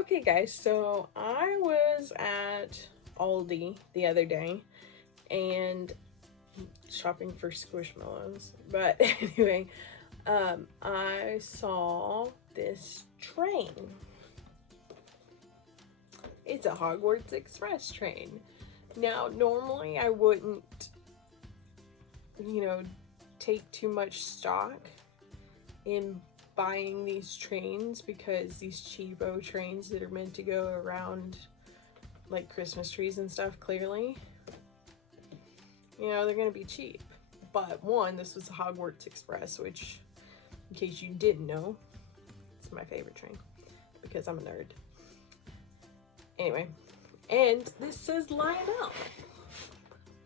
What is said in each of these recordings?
Okay guys, so I was at Aldi the other day and shopping for Squishmallows. But anyway, I saw this train. It's a Hogwarts Express train. Now, normally I wouldn't, take too much stock in buying these trains, because these cheapo trains that are meant to go around like Christmas trees and stuff, clearly, they're gonna be cheap. But one, this was a Hogwarts Express, which, in case you didn't know, it's my favorite train because I'm a nerd. Anyway, and this says Lionel,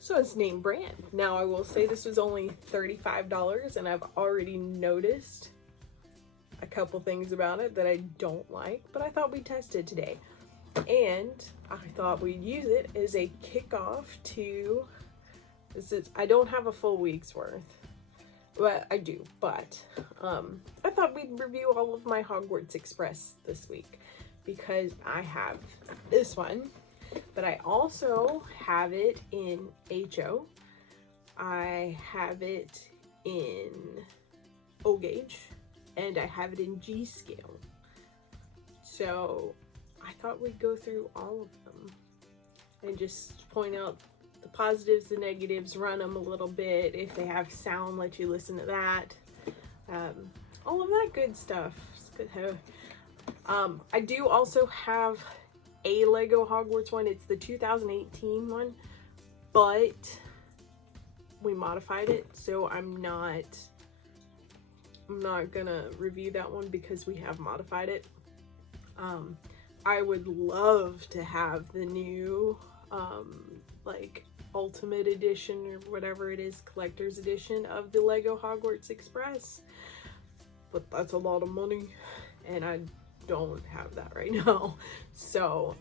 so it's name brand. Now I will say this was only $35, and I've already noticed a couple things about it that I don't like, but I thought we'd test it today. And I thought we'd use it as a kickoff to I don't have a full week's worth, but I do, but I thought we'd review all of my Hogwarts Express this week, because I have this one, but I also have it in HO. I have it in O gauge, and I have it in G scale. So I thought we'd go through all of them and just point out the positives, the negatives, run them a little bit. If they have sound, let you listen to that. All of that good stuff. It's good. I do also have a Lego Hogwarts one. It's the 2018 one, but we modified it, so I'm not gonna review that one because we have modified it. I would love to have the new like Ultimate Edition or whatever it is, Collector's Edition of the Lego Hogwarts Express, but that's a lot of money and I don't have that right now. So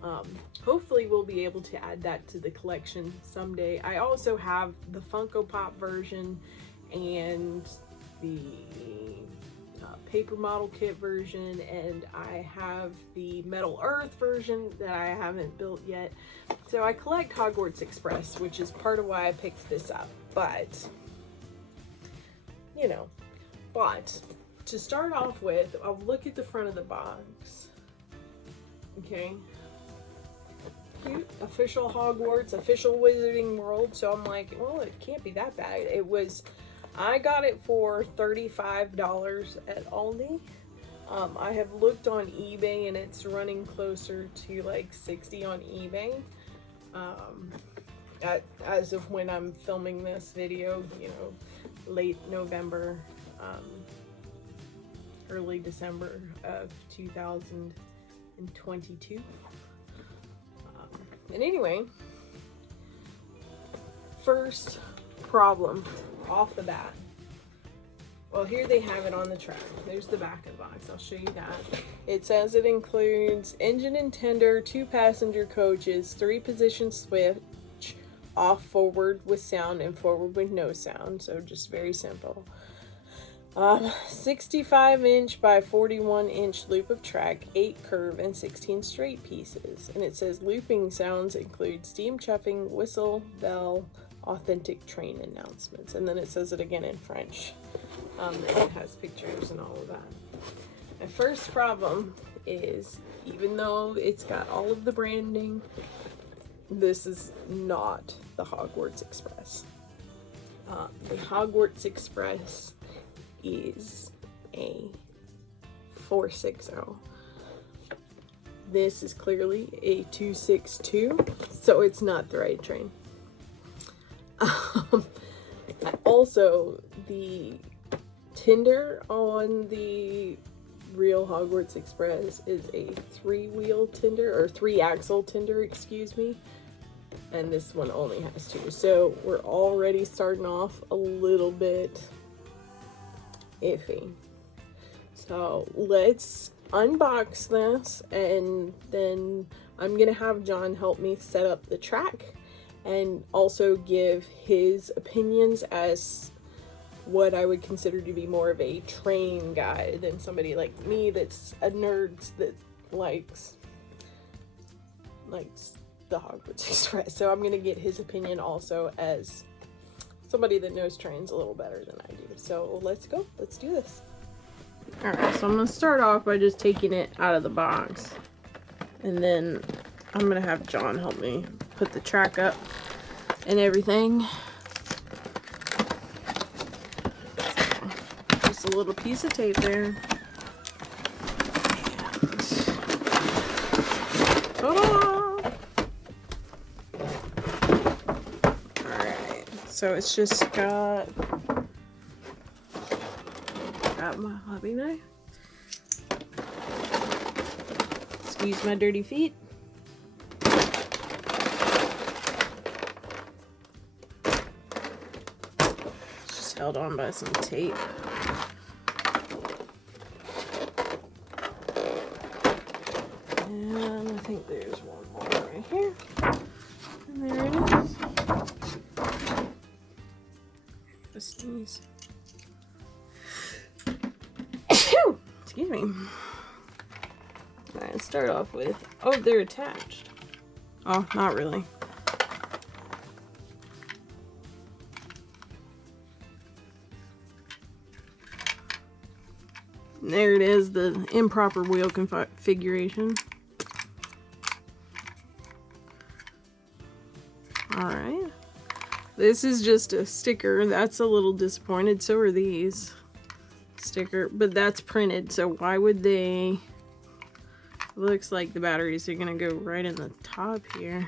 hopefully we'll be able to add that to the collection someday. I also have the Funko Pop version and the paper model kit version, and I have the Metal Earth version that I haven't built yet. So I collect Hogwarts Express, which is part of why I picked this up. But to start off with, I'll look at the front of the box. Okay, cute, official Hogwarts, official Wizarding World. So I'm like, well, it can't be that bad. I got it for $35 at Aldi. I have looked on eBay and it's running closer to like $60 on eBay. As of when I'm filming this video, late November, early December of 2022. And anyway, first problem off the bat. Well, here they have it on the track. There's the back of the box. I'll show you that. It says it includes engine and tender, 2 passenger coaches, 3-position switch, off forward with sound and forward with no sound. So just very simple. 65-inch by 41-inch loop of track, 8 curve and 16 straight pieces. And it says looping sounds include steam chuffing, whistle, bell, authentic train announcements. And then it says it again in French. It has pictures and all of that. My first problem is, even though it's got all of the branding, this is not the Hogwarts Express. The Hogwarts Express is a 460. This is clearly a 262, so it's not the right train. Also, the tender on the real Hogwarts Express is a 3-wheel tender, or 3-axle tender, excuse me, and this one only has 2. So we're already starting off a little bit iffy. So let's unbox this, and then I'm gonna have John help me set up the track and also give his opinions as what I would consider to be more of a train guy than somebody like me that's a nerd that likes likes the Hogwarts Express, so I'm going to get his opinion also as somebody that knows trains a little better than I do. So let's go. Let's do this. Alright, so I'm going to start off by just taking it out of the box. And then I'm going to have John help me put the track up and everything. So, just a little piece of tape there. Ta-da! Alright, so it's just got my hobby knife. Excuse my dirty feet. It's just held on by some tape. And I think there's one more right here. And there it is. A sneeze. Excuse me. Alright, let's start off with... Oh, they're attached. Oh, not really. There it is, the improper wheel configuration. Alright. This is just a sticker. That's a little disappointed. So are these. Sticker. But that's printed, so why would they... Looks like the batteries are gonna go right in the top here.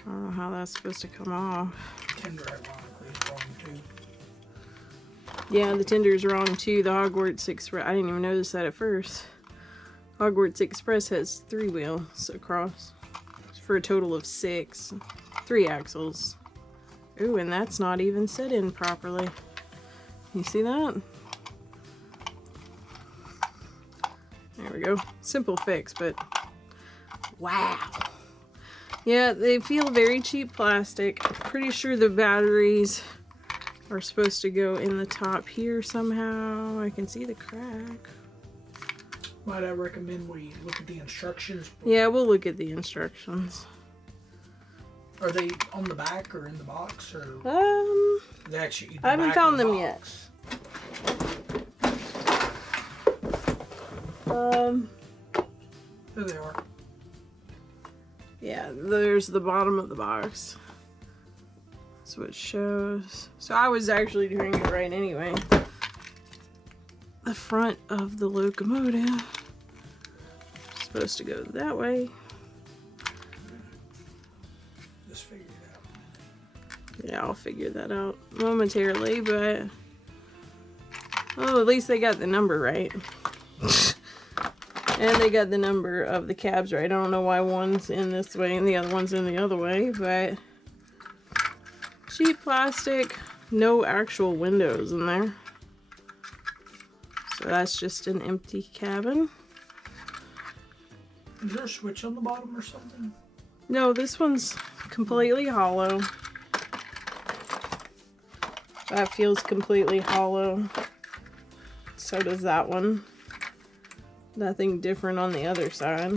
I don't know how that's supposed to come off. Tinder ironically is wrong too. Yeah, the tender's wrong too. The Hogwarts Express, I didn't even notice that at first. Hogwarts Express has 3 wheels across for a total of 6. 3 axles. Ooh, and that's not even set in properly. You see that? There we go. Simple fix, but wow. Yeah, they feel very cheap plastic. Pretty sure the batteries are supposed to go in the top here somehow. I can see the crack. Might I recommend we look at the instructions? Yeah, we'll look at the instructions. Are they on the back or in the box, or they actually? I haven't found them yet. There they are. Yeah, there's the bottom of the box. That's what it shows. So I was actually doing it right anyway. The front of the locomotive is supposed to go that way. Just figure it out. Yeah, I'll figure that out momentarily, but oh, at least they got the number right. And they got the number of the cabs right. I don't know why one's in this way and the other one's in the other way, but cheap plastic, no actual windows in there. So that's just an empty cabin. Is there a switch on the bottom or something? No, this one's completely hollow. That feels completely hollow. So does that one. Nothing different on the other side.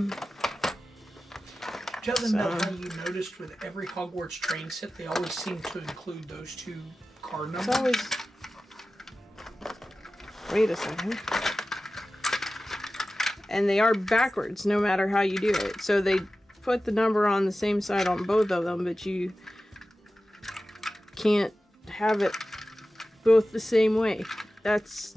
Tell them about how you noticed with every Hogwarts train set, they always seem to include those 2 car numbers. It's always... Wait a second. And they are backwards, no matter how you do it. So they put the number on the same side on both of them, but you can't have it both the same way. That's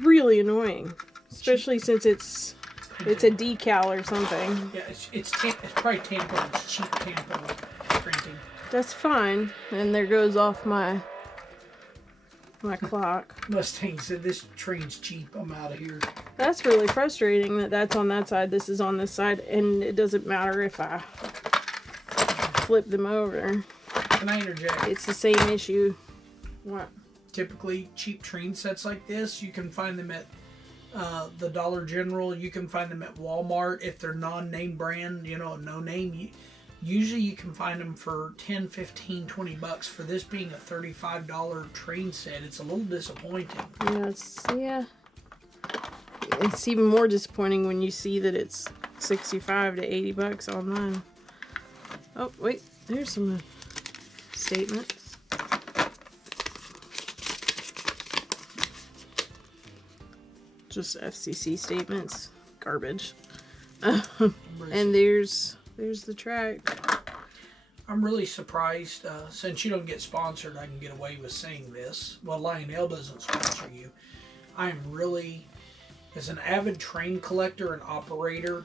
really annoying. Especially since it's a decal or something. Yeah, it's probably tampo. It's cheap tampo printing. That's fine. And there goes off my clock. Mustang said this train's cheap. I'm out of here. That's really frustrating that that's on that side, this is on this side, and it doesn't matter if I flip them over. Can I interject? It's the same issue. What? Typically, cheap train sets like this, you can find them at the Dollar General. You can find them at Walmart if they're non-name brand, you know, no name. Usually you can find them for 10, 15, 20 bucks. For this being a $35 train set, it's a little disappointing. Yeah, it's even more disappointing when you see that it's $65 to $80 online. Oh, wait, there's some statements. Just FCC statements. Garbage. And there's the track. I'm really surprised, since you don't get sponsored, I can get away with saying this. Well, Lionel doesn't sponsor you. I am really, as an avid train collector and operator,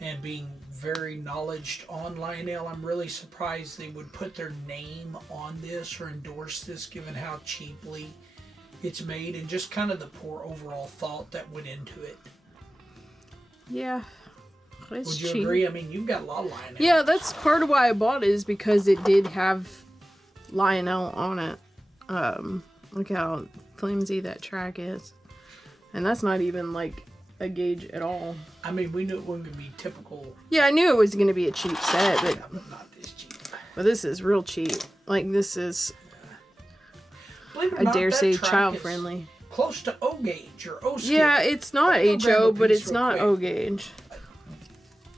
and being very knowledgeable on Lionel, I'm really surprised they would put their name on this or endorse this, given how cheaply it's made, and just kind of the poor overall thought that went into it. Yeah. It's Would you cheap. agree? I mean, you've got a lot of Lionel. Yeah, that's part of why I bought it, is because it did have Lionel on it. Look how flimsy that track is. And that's not even like a gauge at all. I mean, we knew it wasn't going to be typical. Yeah, I knew it was going to be a cheap set, but, But not this cheap. but this is real cheap. Like, this is, Believe it or I not, dare that say, track child is friendly. Close to O gauge or O scale. Yeah, it's not We'll grab HO, a but piece it's real not quick. O gauge.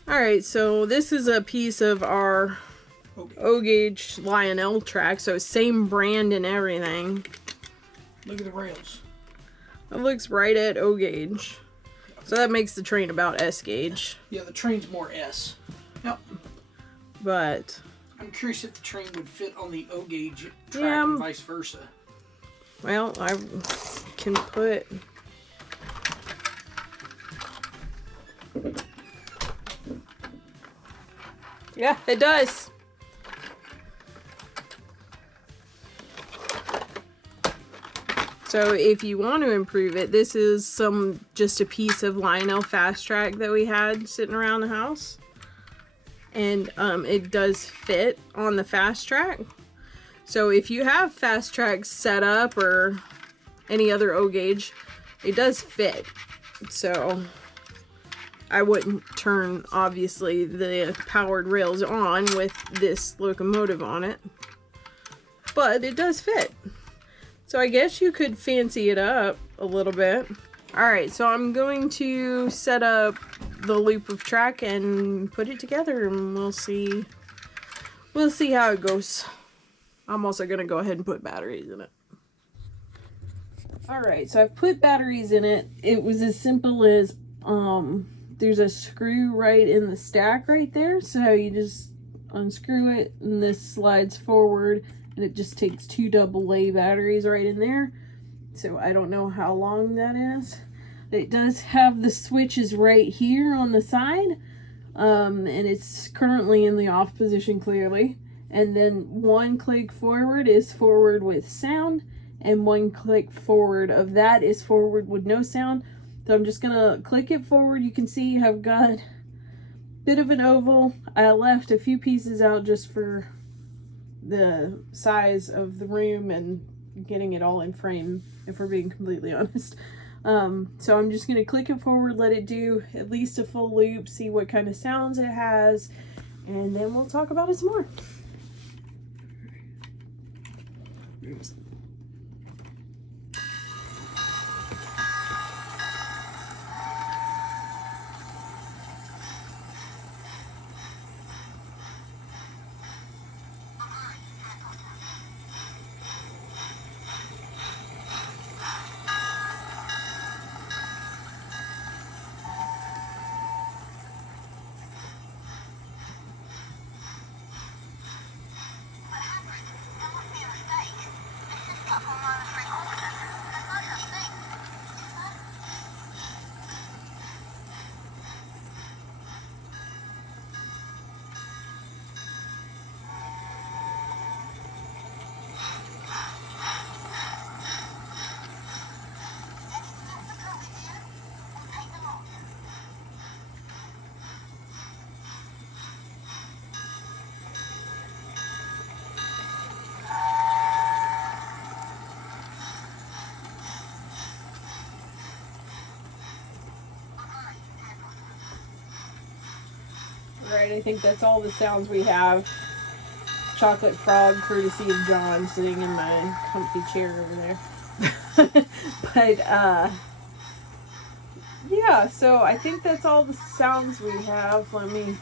Alright, so this is a piece of our O gauge Lionel track, so same brand and everything. Look at the rails. It looks right at O gauge. So that makes the train about S gauge. Yeah, the train's more S. Yep. But, I'm curious if the train would fit on the O gauge track Yeah, and vice versa. well, I can put... Yeah, it does. So if you want to improve it, this is just a piece of Lionel Fast Track that we had sitting around the house. And it does fit on the Fast Track. So if you have Fast Track set up or any other O gauge, it does fit. So I wouldn't turn, obviously, the powered rails on with this locomotive on it. But it does fit. So I guess you could fancy it up a little bit. Alright, so I'm going to set up the loop of track and put it together, and we'll see how it goes. I'm also going to go ahead and put batteries in it. Alright, so I've put batteries in it. It was as simple as there's a screw right in the stack right there, so you just unscrew it and this slides forward, and it just takes 2 AA batteries right in there. So I don't know how long that is. It does have the switches right here on the side, and it's currently in the off position clearly. And then 1 click forward is forward with sound, and 1 click forward of that is forward with no sound. So I'm just gonna click it forward. You can see I've got a bit of an oval. I left a few pieces out just for the size of the room and getting it all in frame, if we're being completely honest. So I'm just gonna click it forward, let it do at least a full loop, see what kind of sounds it has, and then we'll talk about it some more. Right, I think that's all the sounds we have. Chocolate frog, courtesy of John, sitting in my comfy chair over there. But, yeah, so I think that's all the sounds we have. Let me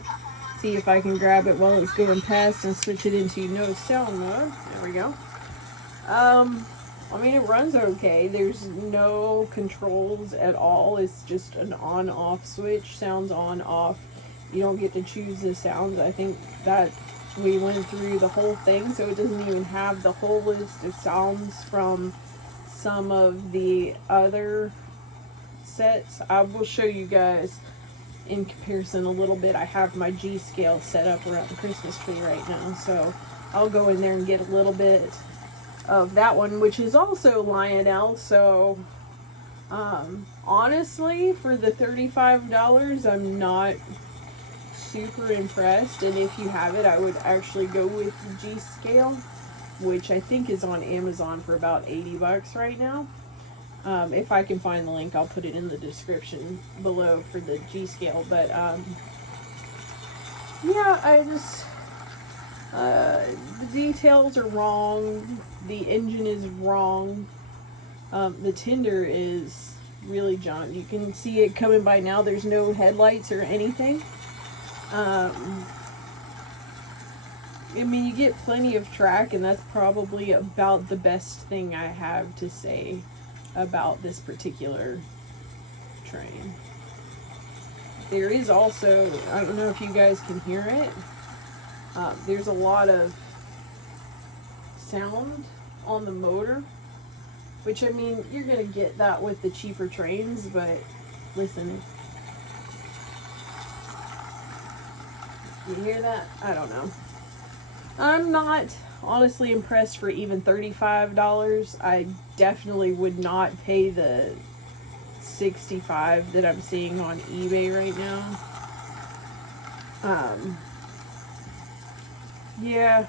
see if I can grab it while it's going past and switch it into no sound mode. There we go. I mean, it runs okay. There's no controls at all. It's just an on-off switch. Sounds on, off. You don't get to choose the sounds. I think that we went through the whole thing, so it doesn't even have the whole list of sounds from some of the other sets. I will show you guys in comparison a little bit. I have my G scale set up around the Christmas tree right now, so I'll go in there and get a little bit of that one, which is also Lionel. So honestly, for the $35, I'm not super impressed, and if you have it, I would actually go with the G scale, which I think is on Amazon for about 80 bucks right now. If I can find the link, I'll put it in the description below for the G scale. But yeah, I just the details are wrong. The engine is wrong. The tender is really junk. You can see it coming by now. There's no headlights or anything. I mean, you get plenty of track, and that's probably about the best thing I have to say about this particular train. There is also, I don't know if you guys can hear it, there's a lot of sound on the motor, which, I mean, you're going to get that with the cheaper trains, but listen. You hear that? I don't know. I'm not honestly impressed for even $35. I definitely would not pay the $65 that I'm seeing on eBay right now. Yeah.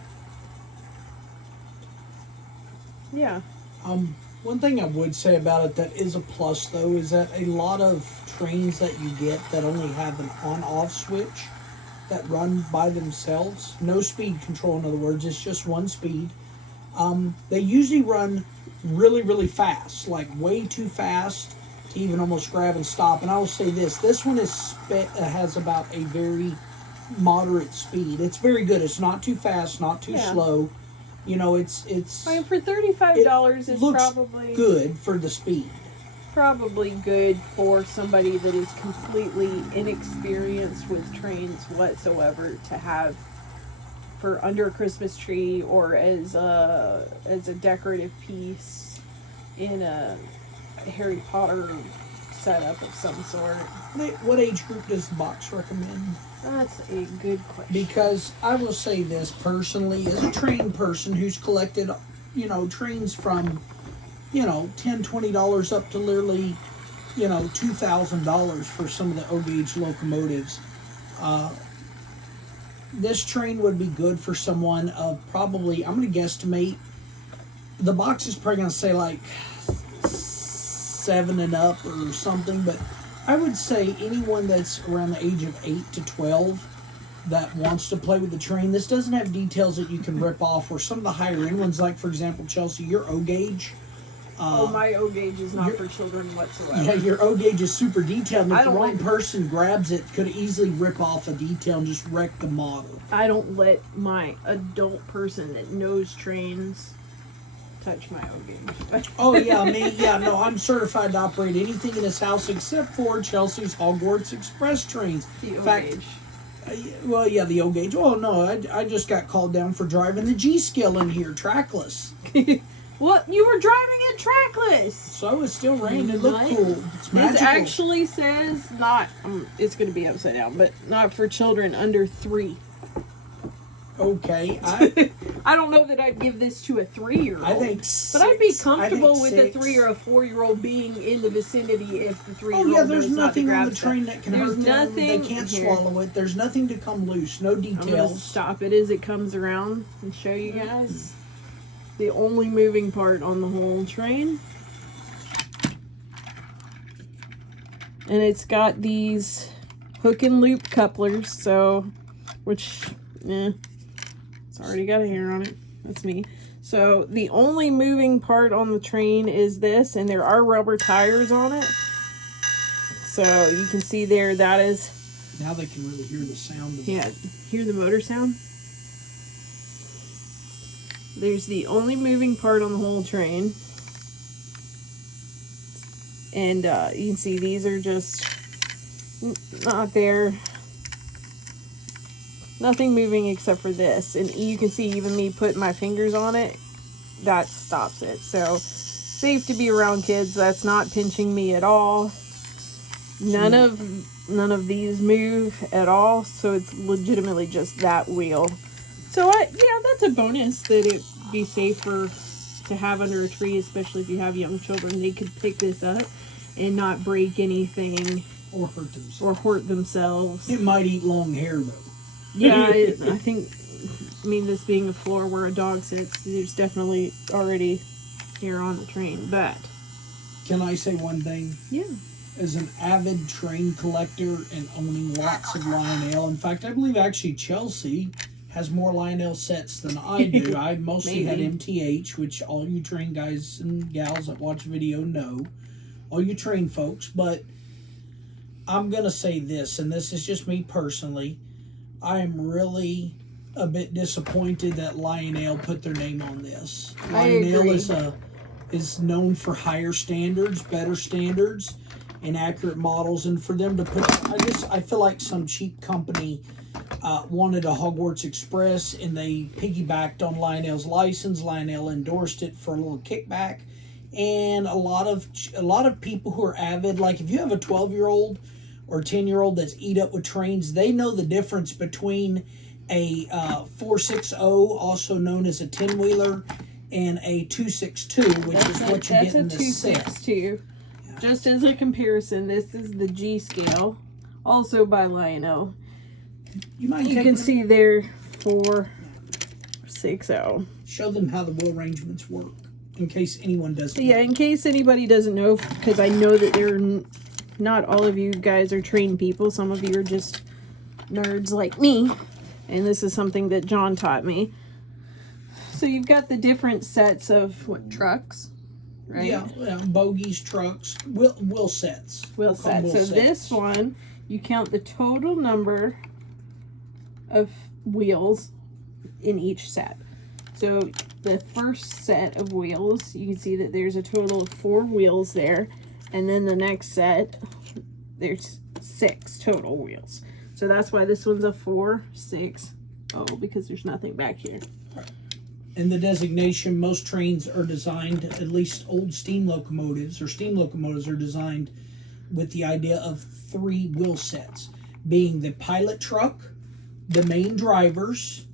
One thing I would say about it that is a plus, though, is that a lot of trains that you get that only have an on-off switch that run by themselves, no speed control, in other words, it's just one speed, they usually run really, really fast, like way too fast to even almost grab and stop. And I will say this one has about a very moderate speed. It's very good. It's not too fast, not too slow. You know, it's I mean, for $35, it's looks probably good for the speed. Probably good for somebody that is completely inexperienced with trains whatsoever to have for under a Christmas tree or as a decorative piece in a Harry Potter setup of some sort. What age group does the box recommend? That's a good question. Because I will say this personally, as a train person who's collected, you know, trains from, you know, $10, $20 up to literally, you know, $2,000 for some of the O-gauge locomotives. This train would be good for someone of probably, I'm going to guesstimate, the box is probably going to say like 7 and up or something, but I would say anyone that's around the age of 8 to 12 that wants to play with the train. This doesn't have details that you can rip off, or some of the higher end ones, like for example, Chelsea, your O-gauge. My O-gauge is not for children whatsoever. Yeah, your O-gauge is super detailed, and if the wrong person grabs it, could easily rip off a detail and just wreck the model. I don't let my adult person that knows trains touch my O-gauge. Oh yeah, no, I'm certified to operate anything in this house except for Chelsea's Hogwarts Express trains. The O-gauge. Well, yeah, the O-gauge. Oh no, I just got called down for driving the G scale in here, trackless. What? You were driving it trackless. So it still rained. It looked cool. It's magical. It actually says not. It's going to be upside down, but not for children under 3. Okay. I don't know that I'd give this to a 3-year-old. I think but I'd be comfortable with a 3 or a 4-year-old being in the vicinity if the 3-year-old. Oh yeah, there's knows nothing not to on the train that can hurt them. They can't swallow it. There's nothing to come loose. No details. I'm gonna stop it as it comes around and show you guys the only moving part on the whole train. And it's got these hook and loop couplers, so it's already got a hair on it. That's me. So the only moving part on the train is this, and there are rubber tires on it. So you can see there, that is... Now they can really hear the sound of Yeah, it. hear the motor sound? There's the only moving part on the whole train. And you can see these are just not there. Nothing moving except for this. And you can see even me putting my fingers on it, that stops it. So safe to be around kids. That's not pinching me at all. None of these move at all. So it's legitimately just that wheel. So that's a bonus that it be safer to have under a tree, especially if you have young children. They could pick this up and not break anything or hurt themselves. It might eat long hair though. Yeah, I think, this being a floor where a dog sits, there's definitely already hair on the train, but... Can I say one thing? Yeah. As an avid train collector and owning lots of Lionel, in fact, I believe actually Chelsea has more Lionel sets than I do. I mostly had MTH, which all you train guys and gals that watch video know. All you train folks, but I'm going to say this, and this is just me personally. I am really a bit disappointed that Lionel put their name on this. Lionel is known for higher standards, better standards, and accurate models, and for them to put, I feel like some cheap company wanted a Hogwarts Express, and they piggybacked on Lionel's license. Lionel endorsed it for a little kickback, and a lot of people who are avid, like if you have a 12-year-old or 10-year-old that's eat up with trains, they know the difference between a 460, also known as a 10-wheeler, and a 262, which is what you get in the set. That's a 262. Yeah. Just as a comparison, this is the G scale, also by Lionel. You can see there 460. Show them how the wheel arrangements work, in case anyone doesn't know. Yeah, in case anybody doesn't know, because I know that not all of you guys are trained people. Some of you are just nerds like me. And this is something that John taught me. So you've got the different sets of trucks, right? Yeah, bogies, trucks, wheel sets. Wheel sets. So this one, you count the total number of wheels in each set. So the first set of wheels, you can see that there's a total of 4 wheels there. And then the next set, there's 6 total wheels. So that's why this one's a 4, 6, because there's nothing back here. And the designation, most trains are designed, at least old steam locomotives are designed with the idea of 3 wheel sets, being the pilot truck, the main drivers,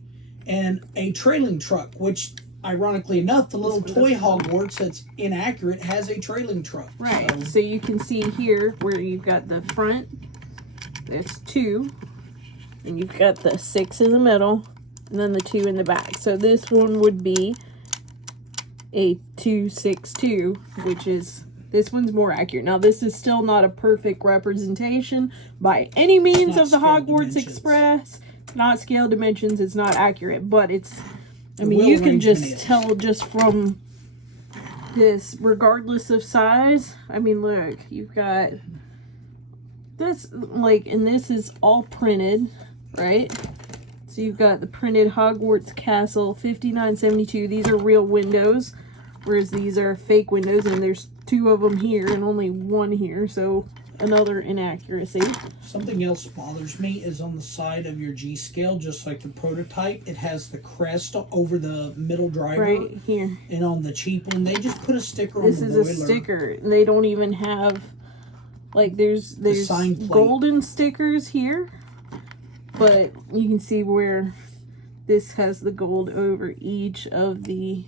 and a trailing truck, which ironically enough, the little toy Hogwarts that's inaccurate has a trailing truck. Right. So you can see here where you've got the front, that's 2, and you've got the 6 in the middle, and then the 2 in the back. So this one would be a 262, which is, this one's more accurate. Now this is still not a perfect representation by any means of the Hogwarts Express. Not scale dimensions, it's not accurate, but it's, you can just tell just from this, regardless of size. Look, you've got this, and this is all printed, right? So you've got the printed Hogwarts Castle 5972. These are real windows, whereas these are fake windows, and there's 2 of them here and only 1 here, so another inaccuracy. Something else bothers me is on the side of your G scale, just like the prototype, it has the crest over the middle driver. Right here. And on the cheap one, they just put a sticker on the boiler. This is a sticker. They don't even have, there's golden stickers here, but you can see where this has the gold over each of the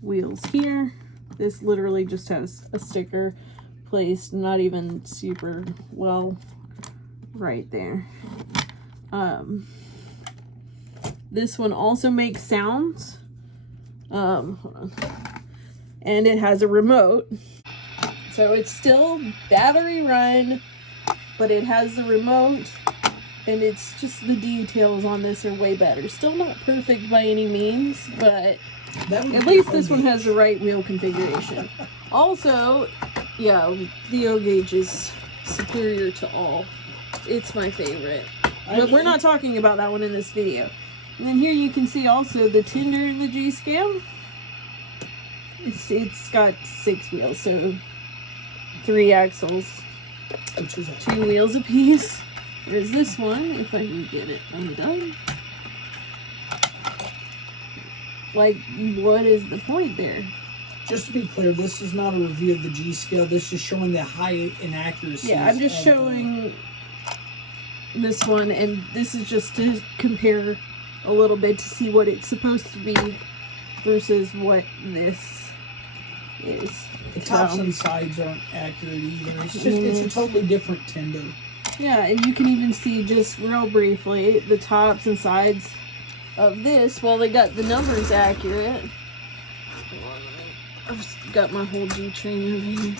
wheels here. This literally just has a sticker placed, not even super well right there. This one also makes sounds, hold on. And it has a remote, so it's still battery run, but it has the remote, and it's just the details on this are way better. Still not perfect by any means, but at least this one has the right wheel configuration. Also, yeah, the O gauge is superior to all. It's my favorite. But we're not talking about that one in this video. And then here you can see also the Tender and the G-Scale. It's got 6 wheels, so 3 axles, 2 wheels apiece. There's this one, if I can get it undone. Like, what is the point there? Just to be clear, this is not a review of the G-Scale. This is showing the height and accuracy. Yeah, I'm just showing this one, and this is just to compare a little bit to see what it's supposed to be versus what this is. The tops and sides aren't accurate either. It's just it's a totally different Tender. Yeah, and you can even see just real briefly the tops and sides of this. Well, they got the numbers accurate. I've got my whole G train over here.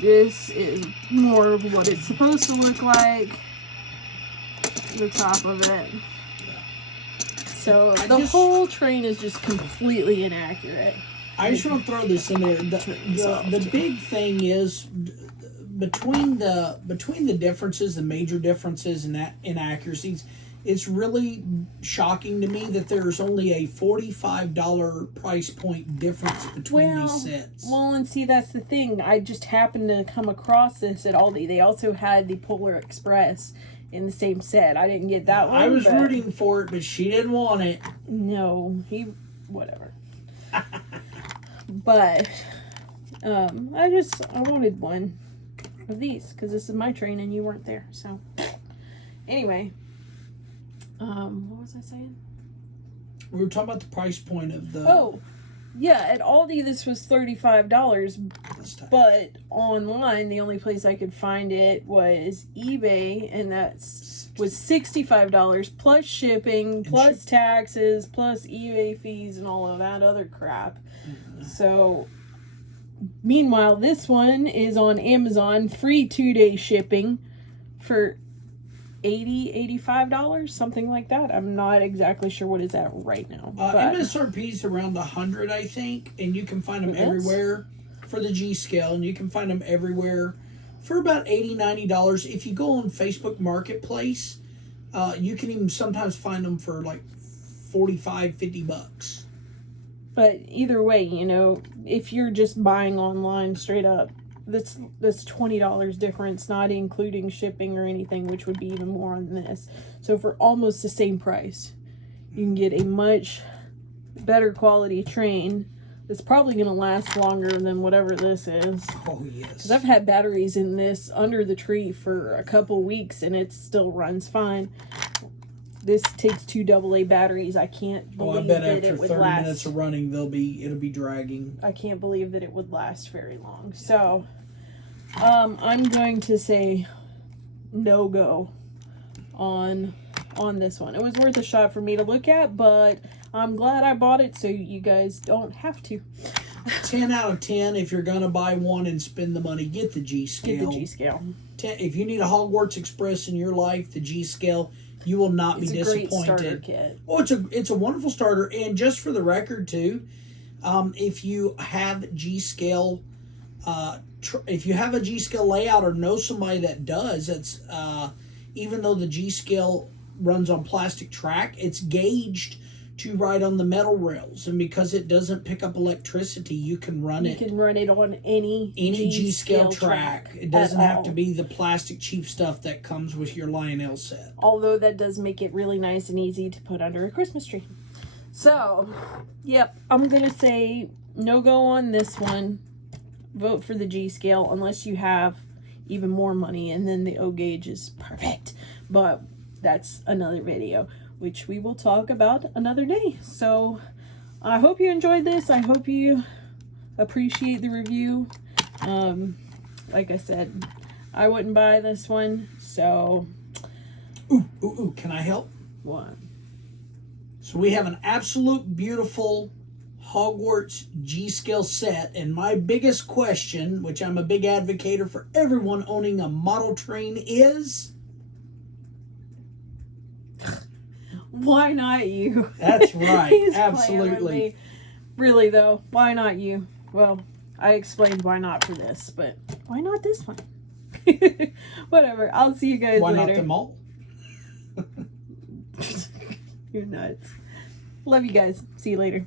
This is more of what it's supposed to look like. The top of it. So the whole train is just completely inaccurate. I just want to throw this in there. The big thing is between the differences, the major differences and inaccuracies, it's really shocking to me that there's only a $45 price point difference between these sets. Well, and see, that's the thing. I just happened to come across this at Aldi. They also had the Polar Express in the same set. I didn't get that one. I was rooting for it, but she didn't want it. No, whatever. But I wanted one of these because this is my train and you weren't there. So anyway, what was I saying? We were talking about the price point of the. Oh, yeah. At Aldi, this was $35, but online, the only place I could find it was eBay, and was $65 plus shipping, plus taxes, plus eBay fees, and all of that other crap. So, meanwhile, this one is on Amazon, free 2-day shipping for $85, something like that. I'm not exactly sure what it's at right now. MSRP's around 100, I think, and you can find them everywhere for the G-Scale, and you can find them everywhere for about $80, $90. If you go on Facebook Marketplace, you can even sometimes find them for like $45, $50. But either way, you know, if you're just buying online straight up, that's $20 difference, not including shipping or anything, which would be even more on this. So for almost the same price, you can get a much better quality train that's probably going to last longer than whatever this is. Oh, yes. Because I've had batteries in this under the tree for a couple weeks and it still runs fine. This takes 2 AA batteries. I can't believe that it would last. After 30 minutes of running, it'll be dragging. I can't believe that it would last very long. So, I'm going to say no go on this one. It was worth a shot for me to look at, but I'm glad I bought it so you guys don't have to. 10 out of 10 if you're gonna buy one and spend the money. Get the G-Scale. Get the G-Scale. If you need a Hogwarts Express in your life, the G-Scale. You will not be disappointed. It's a great starter kit. Oh, it's a wonderful starter. And just for the record, too, if you have G-Scale, if you have a G-Scale layout or know somebody that does, it's even though the G-Scale runs on plastic track, it's gauged to ride on the metal rails, and because it doesn't pick up electricity, you can run it. You can run it on any G-Scale track. It doesn't have to be the plastic cheap stuff that comes with your Lionel set. Although that does make it really nice and easy to put under a Christmas tree. So, yep, I'm gonna say no go on this one. Vote for the G-Scale unless you have even more money, and then the O gauge is perfect. But that's another video, which we will talk about another day. So I hope you enjoyed this. I hope you appreciate the review. Like I said, I wouldn't buy this one, so. Ooh, can I help? What? So we have an absolute beautiful Hogwarts G-Scale set, and my biggest question, which I'm a big advocate for everyone owning a model train, is... Why not you? That's right. He's Absolutely. Really, though, why not you? Well, I explained why not for this, but why not this one? Whatever. I'll see you guys Why later. not the mall? You're nuts. Love you guys. See you later.